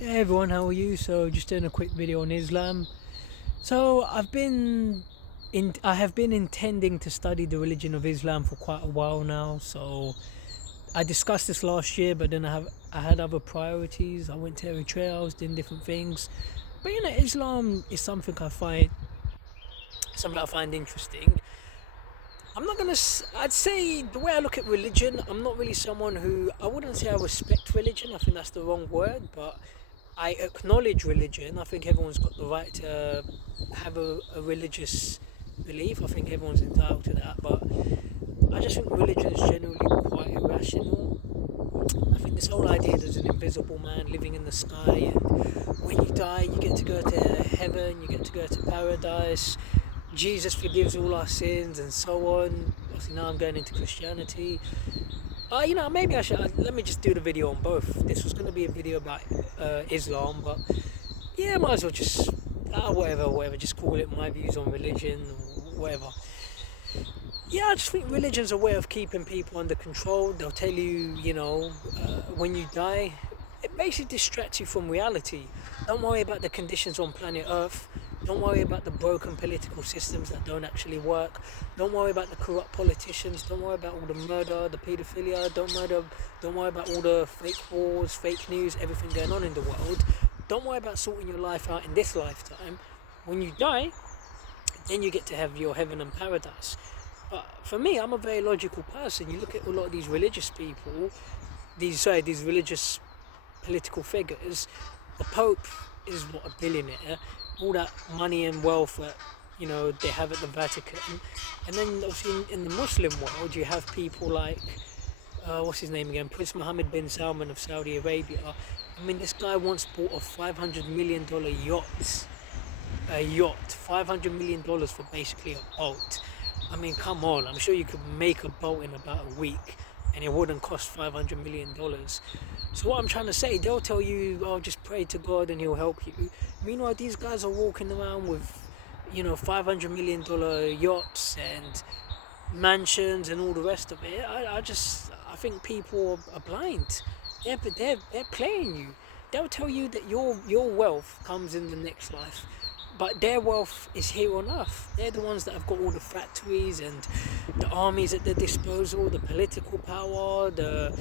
Hey everyone, how are you? So just doing a quick video on Islam. So I have been intending to study the religion of Islam for quite a while now. So I discussed this last year, but then I had other priorities. I went to Eritrea, I was doing different things. But Islam is something I find interesting. I'm not gonna. I'd say the way I look at religion, I'm not really someone who I wouldn't say I respect religion. I think that's the wrong word, but I acknowledge religion. I think everyone's got the right to have a religious belief. I think everyone's entitled to that, but I just think religion is generally quite irrational. I think this whole idea there's an invisible man living in the sky, and when you die, you get to go to heaven, you get to go to paradise. Jesus forgives all our sins, and so on. Obviously, now I'm going into Christianity. Maybe I should let me just do the video on both. This was going to be a video about Islam, but yeah, I might as well just whatever. Just call it my views on religion, or whatever. Yeah, I just think religion's a way of keeping people under control. They'll tell you, when you die, it basically distracts you from reality. Don't worry about the conditions on planet Earth. Don't worry about the broken political systems that don't actually work. Don't worry about the corrupt politicians. Don't worry about all the murder, the paedophilia. Don't worry about all the fake wars, fake news, everything going on in the world. Don't worry about sorting your life out in this lifetime. When you die, then you get to have your heaven and paradise. But for me, I'm a very logical person. You look at a lot of these religious people, these religious political figures. The Pope is what, a billionaire. All that money and wealth that they have at the Vatican, and then obviously in the Muslim world, you have people like what's his name again, Prince Mohammed bin Salman of Saudi Arabia. I mean, this guy once bought a $500 million yacht. A yacht, $500 million for basically a boat. I mean, come on, I'm sure you could make a boat in about a week and it wouldn't cost $500 million. So what I'm trying to say, they'll tell you, "Oh, just pray to God and He'll help you." Meanwhile, these guys are walking around with, $500 million yachts and mansions and all the rest of it. I think people are blind. They're playing you. They'll tell you that your wealth comes in the next life, but their wealth is here on earth. They're the ones that have got all the factories and the armies at their disposal, the political power, the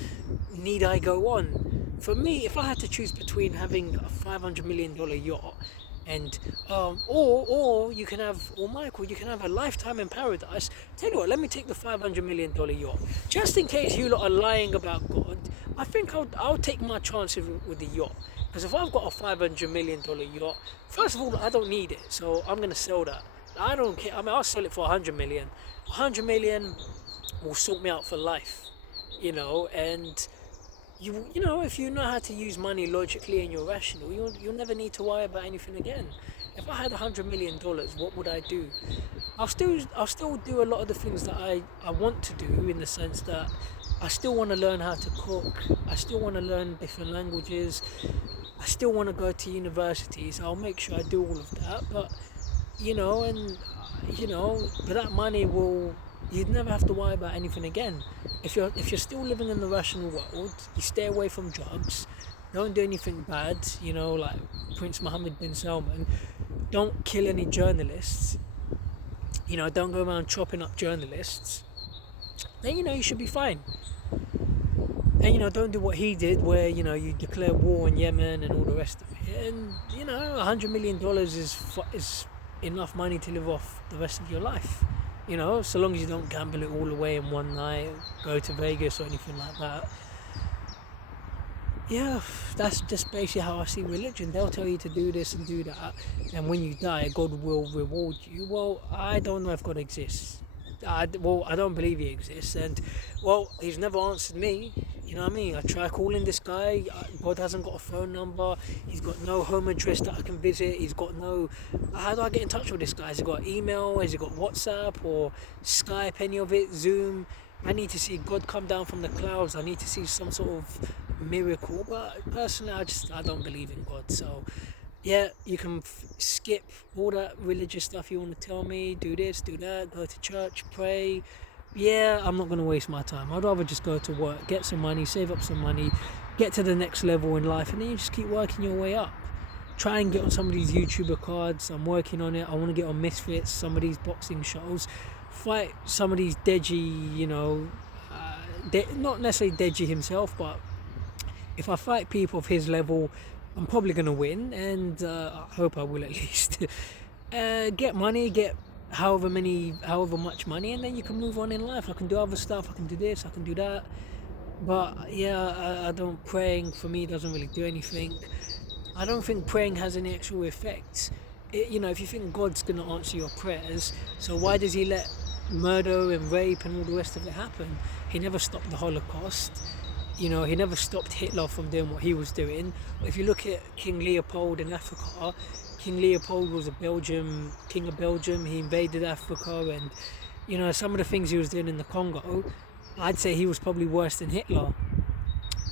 need I go on. For me, if I had to choose between having a $500 million yacht and or you can have, or Michael, you can have a lifetime in paradise. Tell you what, let me take the $500 million yacht, just in case you lot are lying about God. I think I'll take my chances with the yacht, because if I've got a $500 million yacht, first of all, I don't need it, so I'm gonna sell that. I don't care. I mean, I'll sell it for 100 million. 100 million will sort me out for life, and if you know how to use money logically and you're rational, you'll never need to worry about anything again. If I had $100 million, what would I do? I'll still do a lot of the things that I want to do, in the sense that I still want to learn how to cook. I still want to learn different languages. I still want to go to university, so I'll make sure I do all of that. But and but that money will, you'd never have to worry about anything again. If you're still living in the rational world, you stay away from drugs, don't do anything bad, like Prince Mohammed bin Salman, don't kill any journalists, don't go around chopping up journalists, then you should be fine. And don't do what he did, where you declare war on Yemen and all the rest of it. And $100 million is enough money to live off the rest of your life. So long as you don't gamble it all away in one night, go to Vegas or anything like that. Yeah, that's just basically how I see religion. They'll tell you to do this and do that, and when you die, God will reward you. Well, I don't know if God exists. I don't believe He exists, and He's never answered me. You know what I mean? I try calling this guy. God hasn't got a phone number. He's got no home address that I can visit. He's got no. How do I get in touch with this guy? Has he got email? Has he got WhatsApp or Skype? Any of it? Zoom? I need to see God come down from the clouds. I need to see some sort of miracle. But personally, I don't believe in God. So yeah, you can skip all that religious stuff you want to tell me. Do this, do that. Go to church, pray. Yeah, I'm not going to waste my time. I'd rather just go to work, get some money, save up some money, get to the next level in life, and then you just keep working your way up. Try and get on some of these YouTuber cards. I'm working on it. I want to get on Misfits, some of these boxing shows, fight some of these Deji, not necessarily Deji himself, but if I fight people of his level, I'm probably going to win, and I hope I will at least. Get money, get however much money, and then you can move on in life. I can do other stuff, I can do this, I can do that. But yeah, I don't, praying for me doesn't really do anything. I don't think praying has any actual effect. If you think God's going to answer your prayers, so why does he let murder and rape and all the rest of it happen? He never stopped the Holocaust. He never stopped Hitler from doing what he was doing. If you look at King Leopold in Africa, King Leopold was a king of Belgium. He invaded Africa, and some of the things he was doing in the Congo, I'd say he was probably worse than Hitler.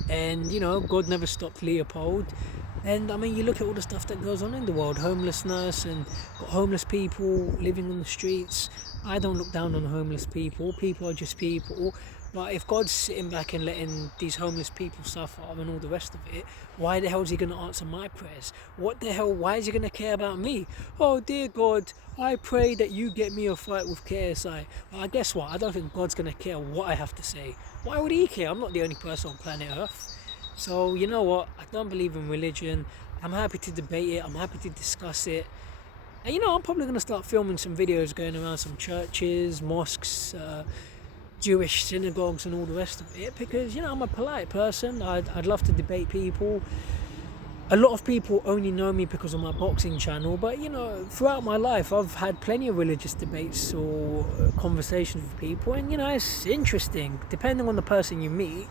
And God never stopped Leopold. And I mean, you look at all the stuff that goes on in the world, homelessness, and got homeless people living on the streets. I don't look down on homeless people. People are just people. But if God's sitting back and letting these homeless people suffer and all the rest of it, why the hell is he going to answer my prayers? What the hell? Why is he going to care about me? Oh, dear God, I pray that you get me a fight with KSI. Well, guess what? I don't think God's going to care what I have to say. Why would he care? I'm not the only person on planet Earth. So, you know what? I don't believe in religion. I'm happy to debate it. I'm happy to discuss it. And, I'm probably going to start filming some videos going around some churches, mosques, Jewish synagogues and all the rest of it, because I'm a polite person. I'd love to debate people. A lot of people only know me because of my boxing channel, but throughout my life I've had plenty of religious debates or conversations with people, and it's interesting depending on the person you meet.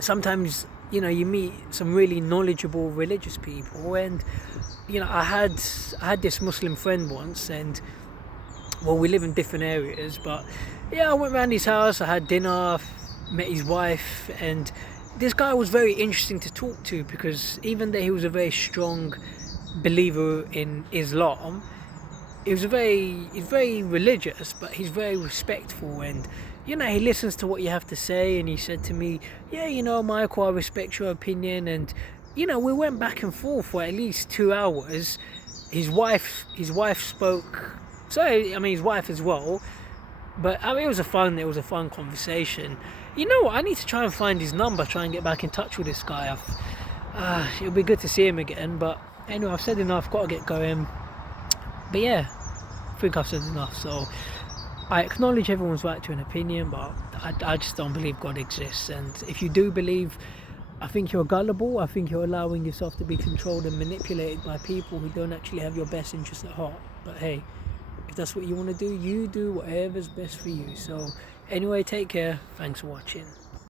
Sometimes you meet some really knowledgeable religious people, and I had this Muslim friend once, and we live in different areas, but yeah, I went round his house, I had dinner, met his wife, and this guy was very interesting to talk to, because even though he was a very strong believer in Islam, he's very religious, but he's very respectful, and he listens to what you have to say. And he said to me, yeah, Michael, I respect your opinion. And we went back and forth for at least 2 hours. His wife spoke, his wife as well. But it was a fun conversation. You know what? I need to try and find his number, try and get back in touch with this guy. It'll be good to see him again. But anyway, I've said enough. Got to get going. But yeah, I think I've said enough. So I acknowledge everyone's right to an opinion, but I just don't believe God exists. And if you do believe, I think you're gullible. I think you're allowing yourself to be controlled and manipulated by people who don't actually have your best interest at heart. But hey, if that's what you want to do, you do whatever's best for you. So anyway, take care. Thanks for watching.